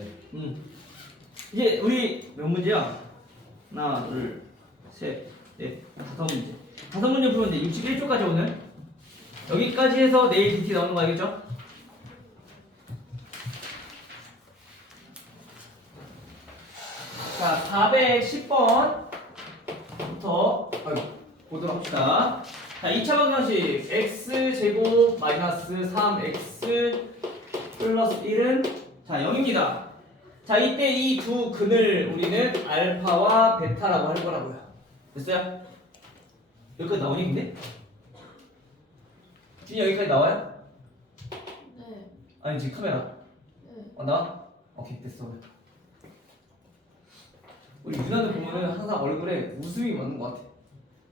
네. 음. 이제 우리 몇 문제야? 하나, 둘, 셋, 넷, 다섯 문제. 다섯 문제 풀었는데 61초까지 오늘. 여기까지 해서 내일 DT 나오는 거 알겠죠? 자, 410번부터 보도록 합시다. 자, 2차 방정식 x 제곱 마이너스 3x 플러스 1은 자 0입니다. 자 이때 이 두 근을 우리는 알파와 베타라고 할 거라고요. 됐어요? 여기까지 나오니 근데? 준이 여기까지 나와요? 네. 아니 지금 카메라 네. 어 나와? 오케이 됐어. 우리 유나는 보면은 항상 얼굴에 웃음이 많은 것 같아.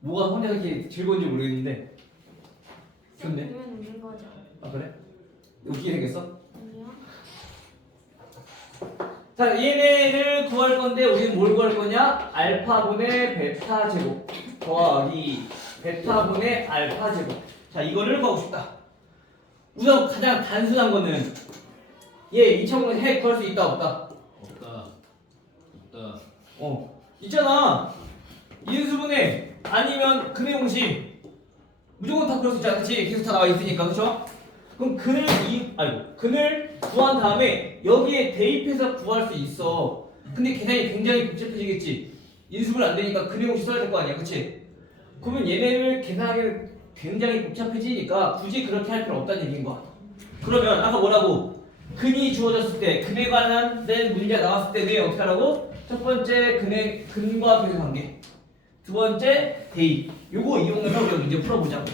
뭐가 혼자 이렇게 즐거운지 모르겠는데. 좋네. 보면 웃는 거죠. 아 그래? 웃기게 생겼어? 아니요. 자, 얘네를 구할 건데 우리는 뭘 구할 거냐? 알파분의 베타 제곱 더하기 베타분의 알파 제곱. 자, 이거를 구하고 싶다. 우선 가장 단순한 거는 얘 2차분의 해 구할 수 있다 없다. 없다. 없다. 어, 있잖아. 인수분해 아니면 근의 공식 무조건 다 그럴 수 있잖아, 그렇지? 계속 다 나와 있으니까, 그렇죠? 그럼 근을 이 아이고 근을 구한 다음에 여기에 대입해서 구할 수 있어. 근데 계산이 굉장히 복잡해지겠지. 인수분 안 되니까 근의 공식 써야 될 거 아니야, 그렇지? 그러면 얘네를 계산하기 굉장히 복잡해지니까 굳이 그렇게 할 필요 없다는 얘기인 거야. 그러면 아까 뭐라고? 근이 주어졌을 때 근에 관한 된 문제가 나왔을 때왜 어떻게 하라고? 첫 번째 근의 근과 계산 관계. 두 번째 대입. 요거 이용해서 우리가 문제 풀어보자고.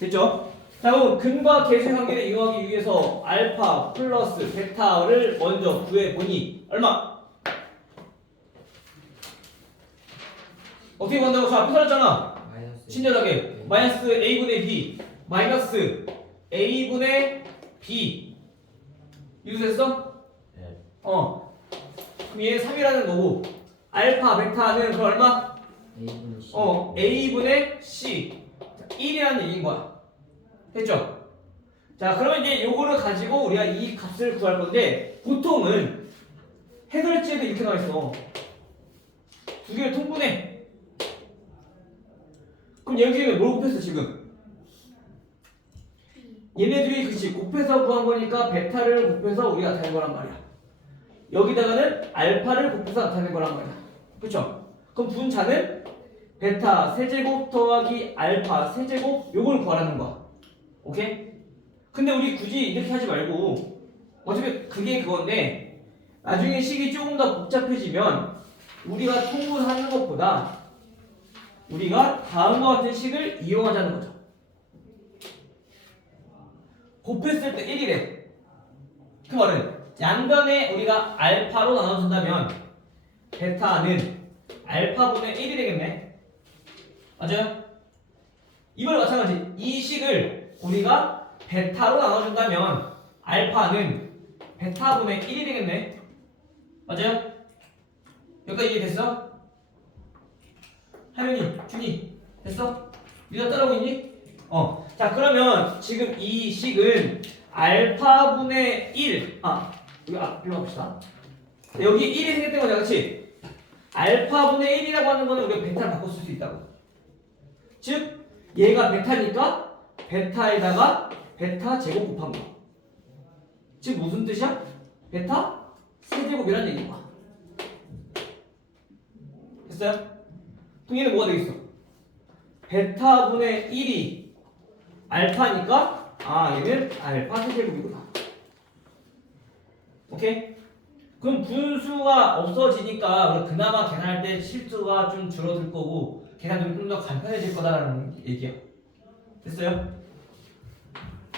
됐죠? 자 그럼 근과 계수 관계를 이용하기 위해서 알파 플러스 베타를 먼저 구해보니 얼마? 어떻게 구한다고? 설었잖아. 마이너스. 친절하게 마이너스 a분의 b 마이너스 a분의 b 이해됐어? 네. 어 그럼 얘 3이라는 거고 알파 베타는 그럼 얼마? A분의 C. 어 a분의 c 1이라는 얘기인 거야 됐죠? 자 그러면 이제 요거를 가지고 우리가 이 값을 구할 건데 보통은 해설지에도 이렇게 나와 있어 두 개를 통분해 그럼 여기는 뭘 곱했어 지금? 얘네들이 그치 곱해서 구한 거니까 베타를 곱해서 우리가 나타낸 거란 말이야 여기다가는 알파를 곱해서 나타낸 거란 말이야 그쵸? 그럼 분자는 베타 세제곱 더하기 알파 세제곱 요걸 구하라는 거야 오케이? 근데 우리 굳이 이렇게 하지 말고 어차피 그게 그건데 나중에 식이 조금 더 복잡해지면 우리가 통분하는 것보다 우리가 다음과 같은 식을 이용하자는 거죠 곱했을 때 1이래 그 말은 양변에 우리가 알파로 나눠준다면 베타는 알파분의 1이 되겠네 맞아요? 이걸 마찬가지 이 식을 우리가 베타로 나눠준다면 알파는 베타분의 1이 되겠네 맞아요? 여기까지 이해됐어? 하윤이, 준이 됐어? 니가 따라오고 있니? 어. 자 그러면 지금 이 식은 알파분의 1 아, 여기 앞으로 갑시다 여기 1이 생겼던 거잖아 그치? 알파분의 1이라고 하는 거는 우리가 베타를 쓸수 있다고 즉 얘가 베타니까 베타에다가 베타 제곱 곱한 거. 즉 무슨 뜻이야? 베타 세제곱이라는 얘기인 거야. 됐어요? 그럼 얘는 뭐가 되겠어? 베타분의 1이 알파니까 아 얘는 알파 세제곱이구나. 오케이? 그럼 분수가 없어지니까 그나마 계산할 때 실수가 좀 줄어들 거고 계산이 좀 더 간편해질 거다라는 얘기야. 됐어요?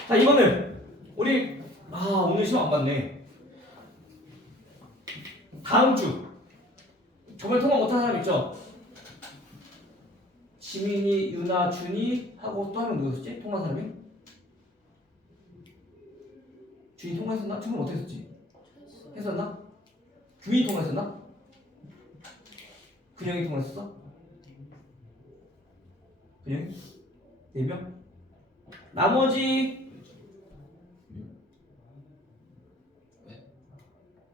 자 이거는 우리 아 오늘 시험 안 봤네. 다음 주 저번에 통화 못한 사람 있죠? 지민이, 유나, 준이 하고 또 한 명 누구였지? 통화 사람이? 준이 통화했었나? 준이 못했었지? 했었나? 규이 통화했었나? 근영이 통화했었어? 근영이? 네 명? 나머지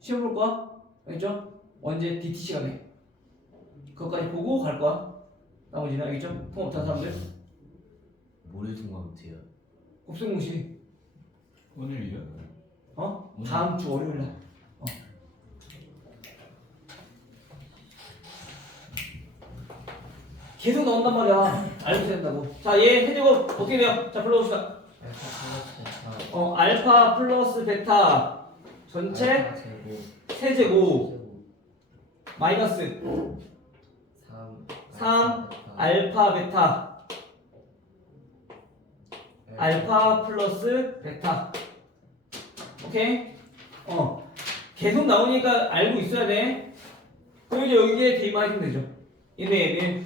시험 볼 거야 알겠죠? 언제 DT 시간에 그것까지 보고 갈 거야 나머지는 알겠죠? 통합 못하는 사람들 모레 통과 못해요. 곱셈공식 오늘이요? 어? 오늘. 다음 주 월요일 날 어. 계속 나온단 말이야 알고 된다고 자얘 해제곱 어떻게 돼요? 자 불러봅시다 알파 플러스 베타. 어 알파 플러스 베타 전체 제곱. 세제곱 제곱. 마이너스 3. 삼, 알파. 베타. 알파 플러스 베타. 오케이? 어. 계속 나오니까 알고 있어야 돼. 그럼 이제 여기에 대입만 해주면 되죠. 얘네 얘는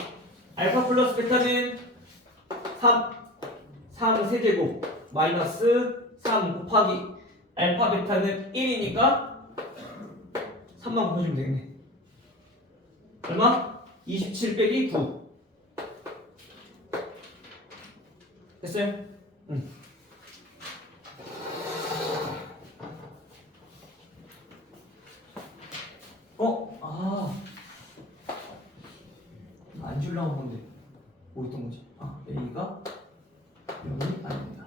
알파 플러스 베타는 3 3 세제곱 마이너스 3 곱하기 알파 베타는 1이니까 3만 곱해주면 되겠네 얼마? 27 빼기 9 됐어요? 응. 어? 아. 안 줄라고 한 건데. 뭐 있던 거지? 아, A가 0이 아닙니다.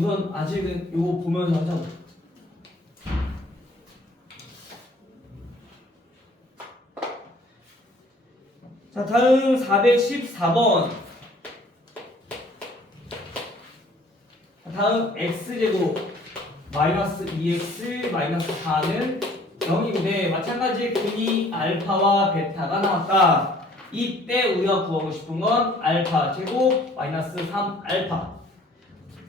우선 아직은 요거 보면서 하자고. 자, 다음 414번. 다음 x제곱 마이너스 2x 마이너스 4는 0인데 마찬가지 근이 알파와 베타가 나왔다. 이때 우리가 구하고 싶은 건 알파 제곱 마이너스 3 알파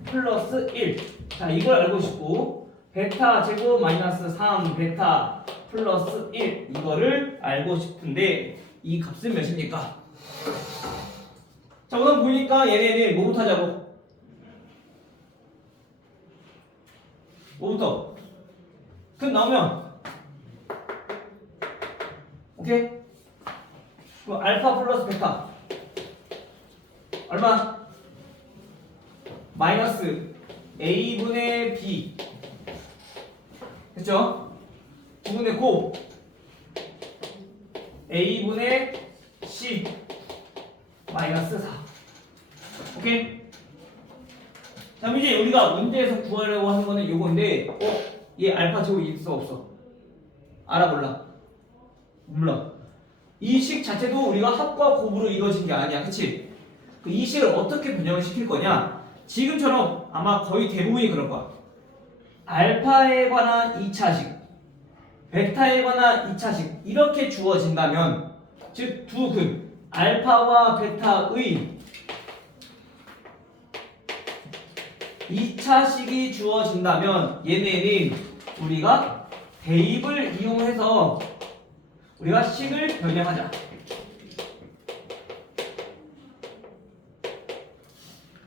플러스 1. 자, 이걸 알고 싶고 베타 제곱 마이너스 3 베타 플러스 1 이거를 알고 싶은데 이 값은 몇입니까? 자, 우선 보니까 얘네는 뭐부터 하자고? 뭐부터? 근 나오면 오케이? 그럼 알파 플러스 베타 얼마? 마이너스 a분의 b 됐죠? 9분의 9 a분의 c 마이너스 4 오케이? 자 그럼 이제 우리가 문제에서 구하려고 하는 거는 요건데 어? 얘 알파 제곱 있어 없어? 알아 몰라? 몰라 이 식 자체도 우리가 합과 곱으로 이루어진 게 아니야 그치? 그 이 식을 어떻게 변형을 시킬 거냐 지금처럼 아마 거의 대부분이 그럴 거야 알파에 관한 2차식 베타에 관한 2차식 이렇게 주어진다면 즉 두 근 알파와 베타의 2차식이 주어진다면 얘네는 우리가 대입을 이용해서 우리가 식을 변형하자.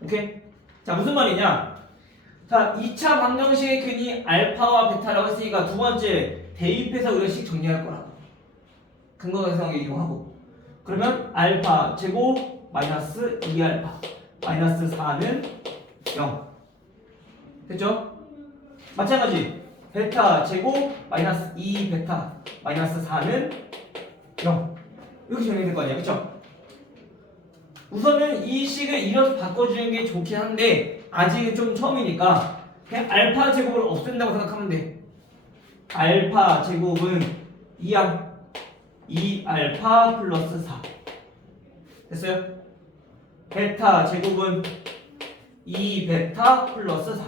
오케이? 자, 무슨 말이냐? 자, 2차 방정식의 근이 알파와 베타라고 했으니까 두 번째 대입해서 우리가 식 정리할 거라. 근거 가상에 이용하고. 그러면 알파 제곱 마이너스 2알파 마이너스 4는 0. 됐죠? 마찬가지 베타 제곱 마이너스 2 베타 마이너스 4는 0 이렇게 정리될 거 아니야 그쵸? 우선은 이 식을 이렇게 바꿔주는 게 좋긴 한데 아직은 좀 처음이니까 그냥 알파 제곱을 없앤다고 생각하면 돼 알파 제곱은 2알 2알파 플러스 4 됐어요? 베타 제곱은 2베타 플러스 4.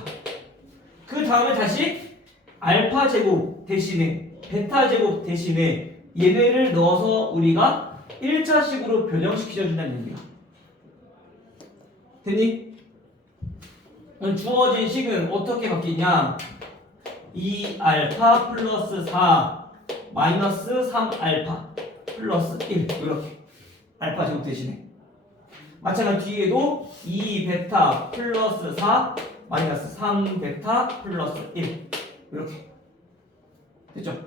그 다음에 다시 알파 제곱 대신에 베타 제곱 대신에 얘네를 넣어서 우리가 1차식으로 변형시켜준다는 얘기야. 그럼 주어진 식은 어떻게 바뀌냐? 2알파 플러스 4 마이너스 3알파 플러스 1 이렇게. 알파 제곱 대신에 마찬가지 뒤에도 2 베타 플러스 4 마이너스 3 베타 플러스 1 이렇게. 됐죠?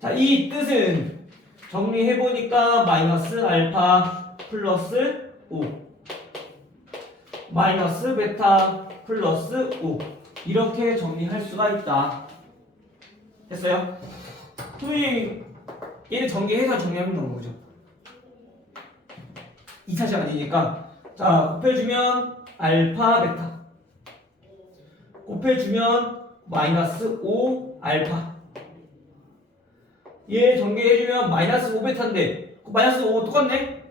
자, 이 뜻은 정리해보니까 마이너스 알파 플러스 5 마이너스 베타 플러스 5 이렇게 정리할 수가 있다. 됐어요? 그러면 얘를 전개해서 정리하면 되는 거죠. 2차식 아니니까 자 곱해주면 알파 베타 곱해주면 마이너스 5 알파 얘 정리해주면 마이너스 5 베타인데 그 마이너스 5 똑같네?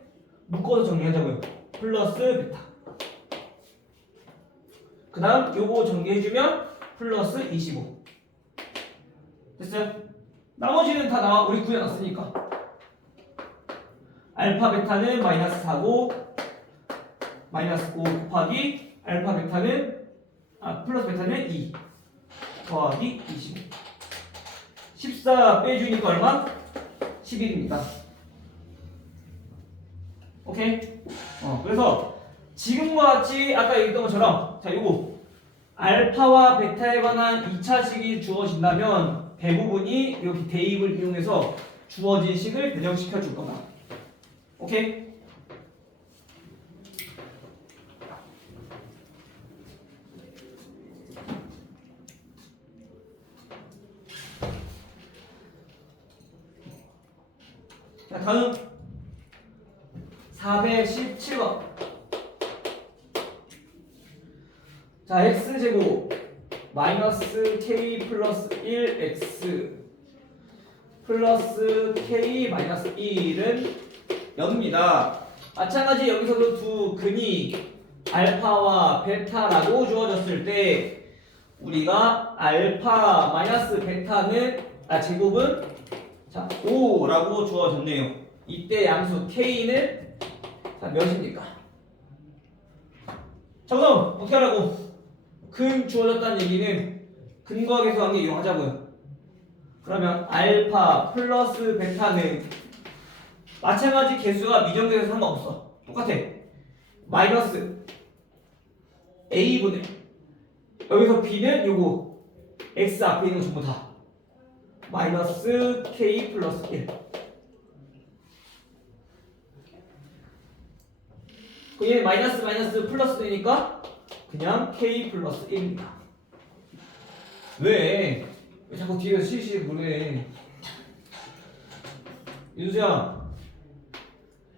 묶어서 정리하자고요 플러스 베타 그 다음 요거 정리해주면 플러스 25 됐어요? 나머지는 다 나와 우리 구해놨으니까 알파 베타는 마이너스 4고 마이너스 5 곱하기 알파 베타는 아 플러스 베타는 2 더하기 25 14 빼주니까 얼마? 11입니다 오케이? 어 그래서 지금과 같이 아까 얘기했던 것처럼 자 요거 알파와 베타에 관한 2차식이 주어진다면 대부분이 여기 대입을 이용해서 주어진 식을 배정시켜 줄 거다 오케이? 자 다음 417번 자 x제곱 k 플러스 1x 플러스 k 마이너스 1은 0입니다 마찬가지 여기서도 두 근이 알파와 베타라고 주어졌을 때 우리가 알파 마이너스 베타는 아 제곱은 자 5라고 주어졌네요 이때 양수 k는 자 몇입니까? 자 그럼 어떻게 하라고? 근 주어졌다는 얘기는 근과 계수관계 이용하자고요. 그러면 알파 플러스 베타는 마찬가지 개수가 미정계에서 상관없어. 똑같아. 마이너스 a분의 여기서 b는 요거 x 앞에 있는 거 전부 다 마이너스 k 플러스 1. 그얘 마이너스 마이너스 플러스 되니까 그냥 k 플러스 1입니다. 왜? 왜 자꾸 뒤에서 실실 그래? 윤수야,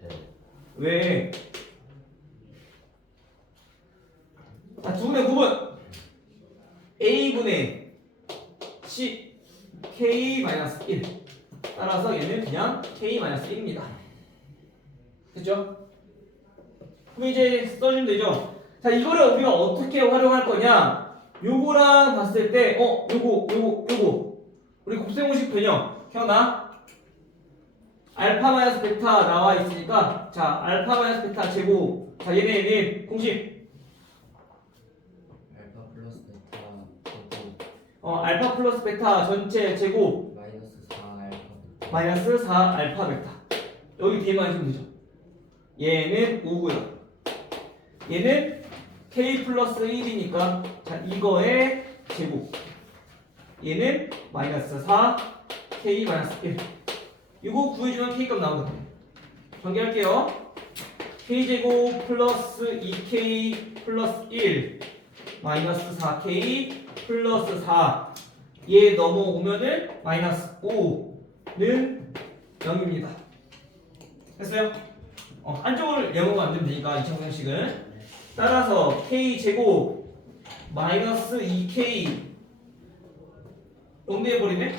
네. 왜? 자, 두 분의 구분. a분의 c k 마이너스 1. 따라서 얘는 그냥 k 마이너스 1입니다. 됐죠? 그럼 이제 써주면 되죠? 자, 이거를 우리가 어떻게 활용할 거냐? 요거랑 봤을 때, 어, 요거, 요거, 요거. 우리 곱셈공식 변형. 기억나? 알파 마이너스 베타 나와 있으니까, 자, 알파 마이너스 베타 제곱. 자, 얘네, 얘네, 공식. 알파 플러스 베타 제곱 어, 알파 플러스 베타 전체 제곱. 마이너스 4 알파 베타 마이너스 4 알파 베타. 여기 뒤에만 있으면 되죠. 얘는 5고요. 얘는 k 플러스 1이니까 자 이거의 제곱. 얘는 마이너스 4 k 마이너스 1. 이거 구해주면 k 값 나오거든요. 전개할게요. k 제곱 플러스 2k 플러스 1 마이너스 4k 플러스 4. 얘 넘어오면은 마이너스 5는 0입니다. 됐어요? 어, 안쪽을 0으로 만들면 되니까 이차 공식은 따라서 k 제곱 마이너스 2k 응대해 버리네.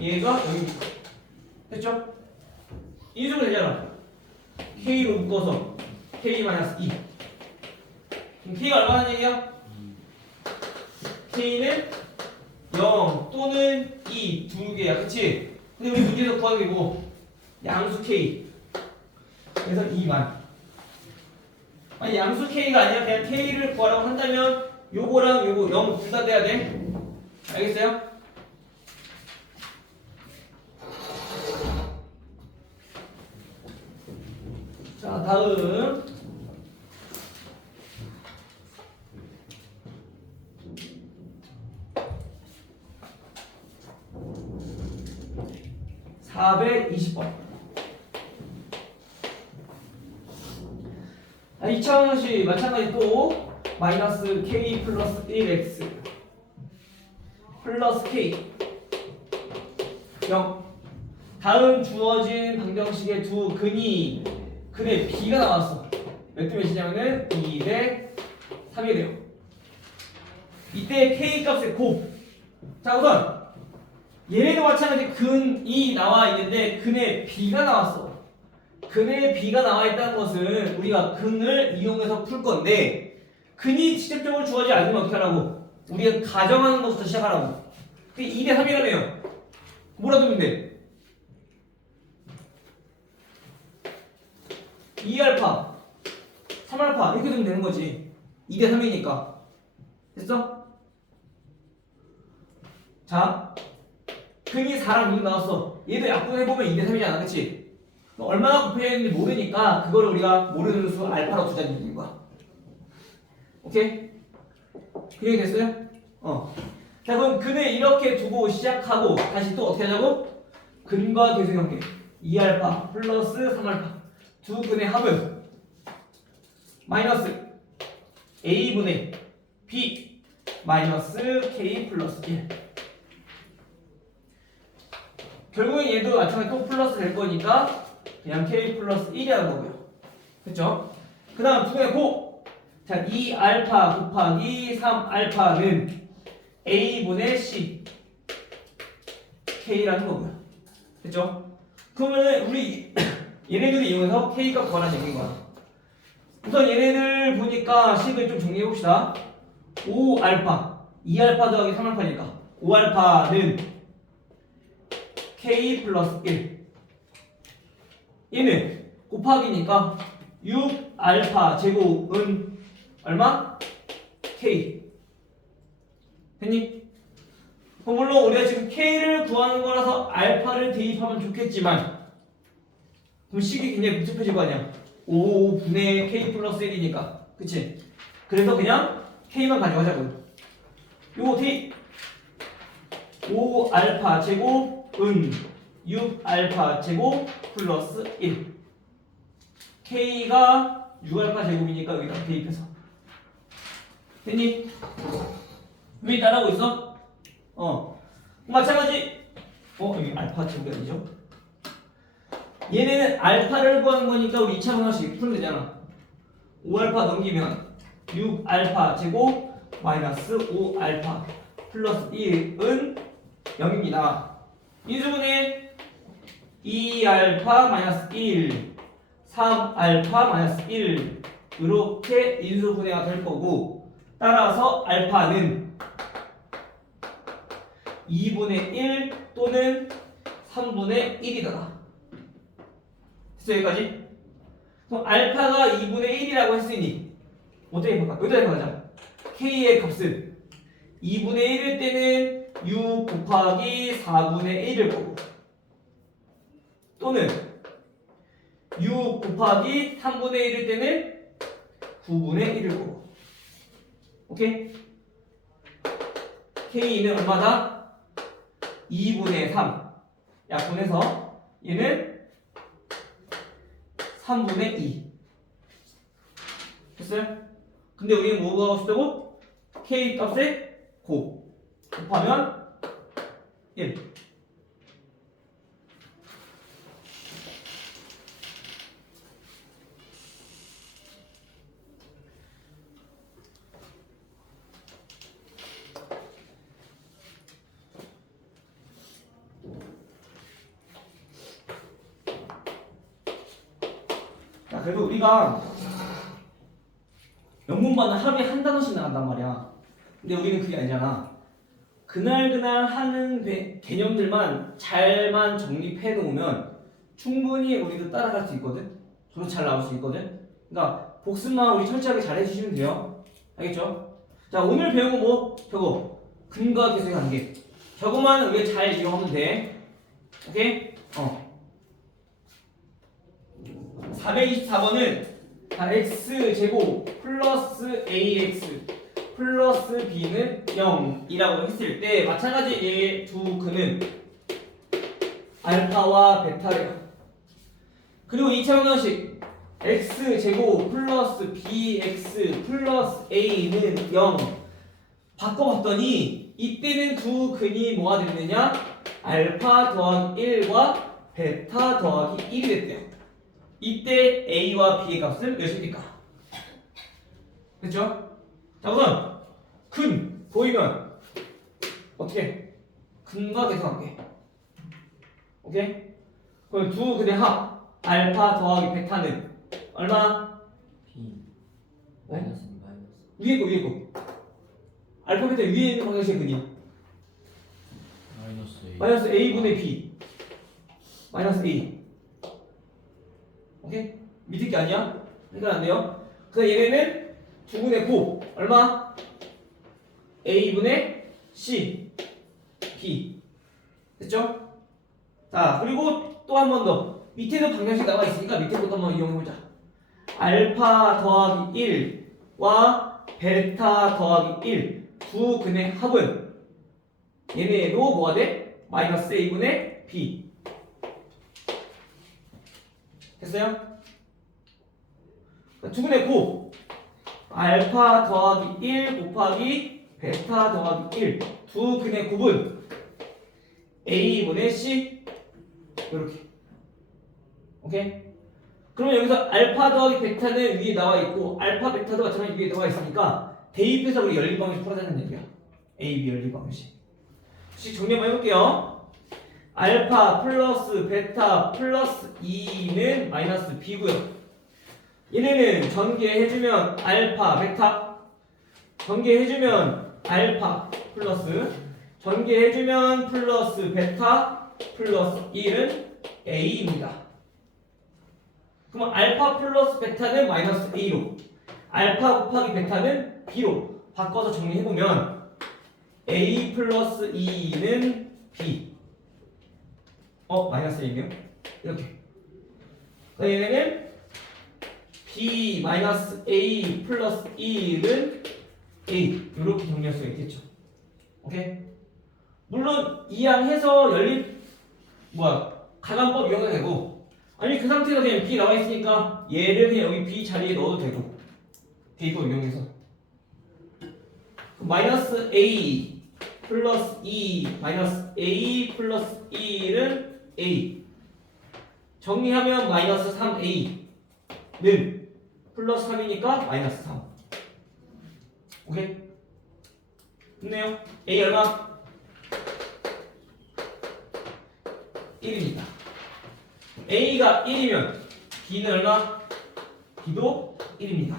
얘가 0입니다. 됐죠? 인수가 되잖아. k로 묶어서 k 마이너스 2. 그럼 k가 얼마나 얘기야? k는 0 또는 2 두 개야, 그치? 근데 우리 문제에서 구하는 게 뭐? 양수 k. 그래서 2만. 아니 양수 k가 아니라 그냥 k를 구하라고 한다면 요거랑 요거 0 둘 다 돼야 돼. 알겠어요? 자 다음 (420번) 이창원 씨 마찬가지 또 마이너스 k 플러스 1x 플러스 k. 0 다음 주어진 방정식의 두 근이 근의 b가 나왔어. 몇대 몇이냐면은 2대 3이 돼요. 이때 k 값의 곱자 우선. 얘네도 마찬가지 근이 나와 있는데 근의 b가 나왔어 근의 b가 나와 있다는 것은 우리가 근을 이용해서 풀 건데 근이 직접적으로 주어지지 않으면 어떻게 하라고? 우리가 가정하는 것부터 시작하라고. 그게 2대 3이라며요. 뭐라 두면 돼? 2알파, 3알파 이렇게 두면 되는 거지. 2대 3이니까. 됐어? 자, 근이 4랑 6 나왔어. 얘도 약분해보면 2대 3이잖아. 그치? 얼마나 곱해야 되는지 모르니까 그걸 우리가 모르는 수 알파로 두자는 얘기인 거야. 오케이? 그 얘기 됐어요? 어. 자 그럼 근을 이렇게 두고 시작하고 다시 또 어떻게 하자고? 근과 계수 관계 2알파 플러스 3알파 두 근의 합은 마이너스 a분의 b 마이너스 k 플러스 1 결국엔 얘도 마찬가지 또 플러스 될 거니까 그냥 k 플러스 1이라는 거고요 그쵸? 그 다음 두 근의 곱 자, 2 알파 곱하기 3 알파는 a분의 c k라는 거고요. 됐죠? 그러면 우리 얘네들을 이용해서 k가 구하라는 얘기인 거야. 우선 얘네들 보니까 식을 좀 정리해 봅시다. 5 알파, 2 알파 더하기 3 알파니까 5 알파는 k 플러스 1 얘는 곱하기니까 6 알파 제곱은 얼마? K. 됐니? 물론 우리가 지금 K를 구하는 거라서 알파를 대입하면 좋겠지만 그럼 식이 굉장히 복잡해질 거 아니야 5분의 K 플러스 1이니까 그치? 그래서 그냥 K만 가져가자고 요거 K 5알파 제곱은 6알파 제곱 플러스 1 K가 6알파 제곱이니까 여기다 대입해서 됐니? 왜 따라하고 있어? 어. 마찬가지. 어, 여기 알파 제곱이 아니죠? 얘네는 알파를 구하는 거니까 우리 2차 방정식 풀면 되잖아. 5알파 넘기면 6알파 제곱 마이너스 5알파 플러스 1은 0입니다. 인수분해 2알파 마이너스 1, 3알파 마이너스 1 이렇게 인수분해가 될 거고 따라서 알파는 2분의 1 또는 3분의 1이더라. 됐어 여기까지? 그럼 알파가 2분의 1이라고 했으니 어떻게 해볼까? 여기다 해보자. k의 값은 2분의 1일 때는 6 곱하기 4분의 1일 거고 또는 6 곱하기 3분의 1일 때는 9분의 1일 거고 오케이? K는 얼마다? 2분의 3 약분해서 얘는 3분의 2 됐어요? 근데 우리는 뭐가 하고 싶다고? K 값에 곱 곱하면 1 자, 그래도 우리가 영문반은 하루에 한 단어씩 나간단 말이야. 근데 우리는 그게 아니잖아. 그날 그날 하는 개- 개념들만 잘만 정립해 놓으면 충분히 우리도 따라갈 수 있거든. 저도 잘 나올 수 있거든. 그러니까 복습만 우리 철저하게 잘 해주시면 돼요. 알겠죠? 자, 오늘 배운 거 뭐? 저거. 근과 계수의 관계. 저것만 우리가 잘 이용하면 돼. 오케이? 어. 424번은 자, x 제곱 플러스 ax 플러스 b는 0이라고 했을 때 마찬가지 얘두 근은 알파와 베타래요. 그리고 2차 방정식 x 제곱 플러스 bx 플러스 a는 0 바꿔봤더니 이때는 두 근이 뭐가 됐느냐 알파 더하기 1과 베타 더하기 1이 됐대요 이때 a와 b의 값은 몇입니까? 그렇죠? 자 우선 근 보이면 어떻게? 근과 계산할게 오케이? 그럼 두 근의 합 알파 더하기 베타는 얼마? B 마이너스 마이너스 위에 거 위에 거. 알파 베타 위에 있는 방정식의 근이. 마이너스 A. 마이너스 a분의 b. 마이너스 a. 오케이? 밑에 게 아니야? 그러니까 안 돼요? 그래서 얘네는 두분의 곱 얼마? a분의 c b 됐죠? 자 그리고 또 한 번 더 밑에도 방정식 나와 있으니까 밑에 것도 한번 이용해보자 알파 더하기 1과 베타 더하기 1 두 근의 합은 얘네도 뭐가 돼? 마이너스 a분의 b 됐어요? 자, 두 근의 곱 알파 더하기 1 곱하기 베타 더하기 1 두 근의 곱은 a분의 c. 이렇게. 오케이? 그러면 여기서 알파 더하기 베타는 위에 나와 있고 알파 베타도 마찬가지 위에 나와 있으니까 대입해서 우리 열린 방식 풀어자는 얘기야. A, b 열린 방식. 혹시 정리 한번 해볼게요. 알파 플러스 베타 플러스 2는 마이너스 b고요 얘네는 전개해주면 알파 베타. 전개해주면 알파 플러스. 전개해주면 플러스 베타 플러스 1은 a입니다. 그럼 알파 플러스 베타는 마이너스 a로. 알파 곱하기 베타는 b로 바꿔서 정리해보면 a 플러스 2는 b. 어 마이너스 1이요? 이렇게. 얘네는 b 마이너스 a. 플러스 1은 a 이렇게 정리할 수가 있겠죠. 오케이? 물론 이항해서 열린 뭐야? 가간법 이용해도 되고. 아니 그 상태에서 그냥 b 나와 있으니까 얘를 그냥 여기 b 자리에 넣어도 되고. 대입법 이용해서. 마이너스 a 플러스 2 마이너스 a 플러스 1은 a. 정리하면 마이너스 3a는 플러스 3이니까 마이너스 3 오케이? 됐네요 a 얼마? 1입니다 a가 1이면 b는 얼마? b도 1입니다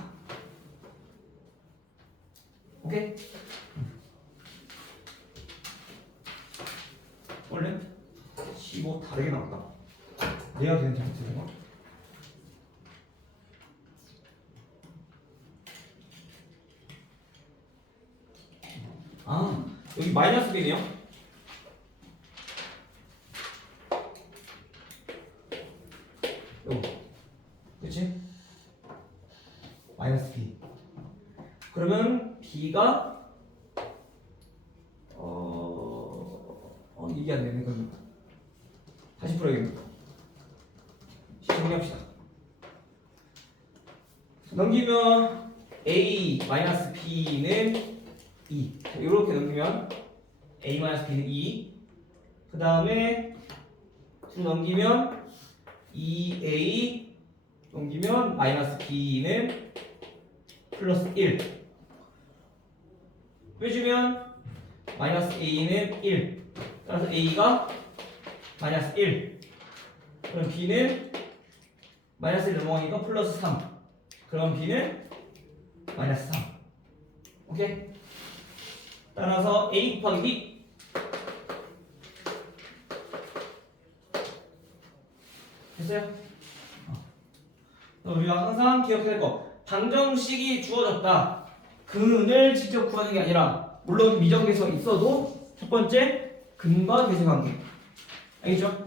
오케이? 원래 15 다르게 나왔다 내가 되는 잘못된 거? 아 여기 마이너스 b네요? 요거. 그치? 마이너스 b 그러면 b가 어... 어 이게 안 되네 그럼 다시 풀어야겠네. 정리합시다. 넘기면 a 마이너스 b는 2 이렇게 넘기면 a 마이너스 b는 2 그 다음에 2 넘기면 2a 넘기면 마이너스 b는 플러스 1 빼주면 마이너스 a는 1 따라서 a가 마이너스 1 그럼 b는 마이너스 1 넘어가니까 플러스 3 그럼 b는 마이너스 3 오케이? 따라서 a 곱하기 b 됐어요? 어. 우리가 항상 기억해야 될 거 방정식이 주어졌다 근을 직접 구하는 게 아니라 물론 미정계서 있어도 첫 번째 근과 계수 관계 알겠죠?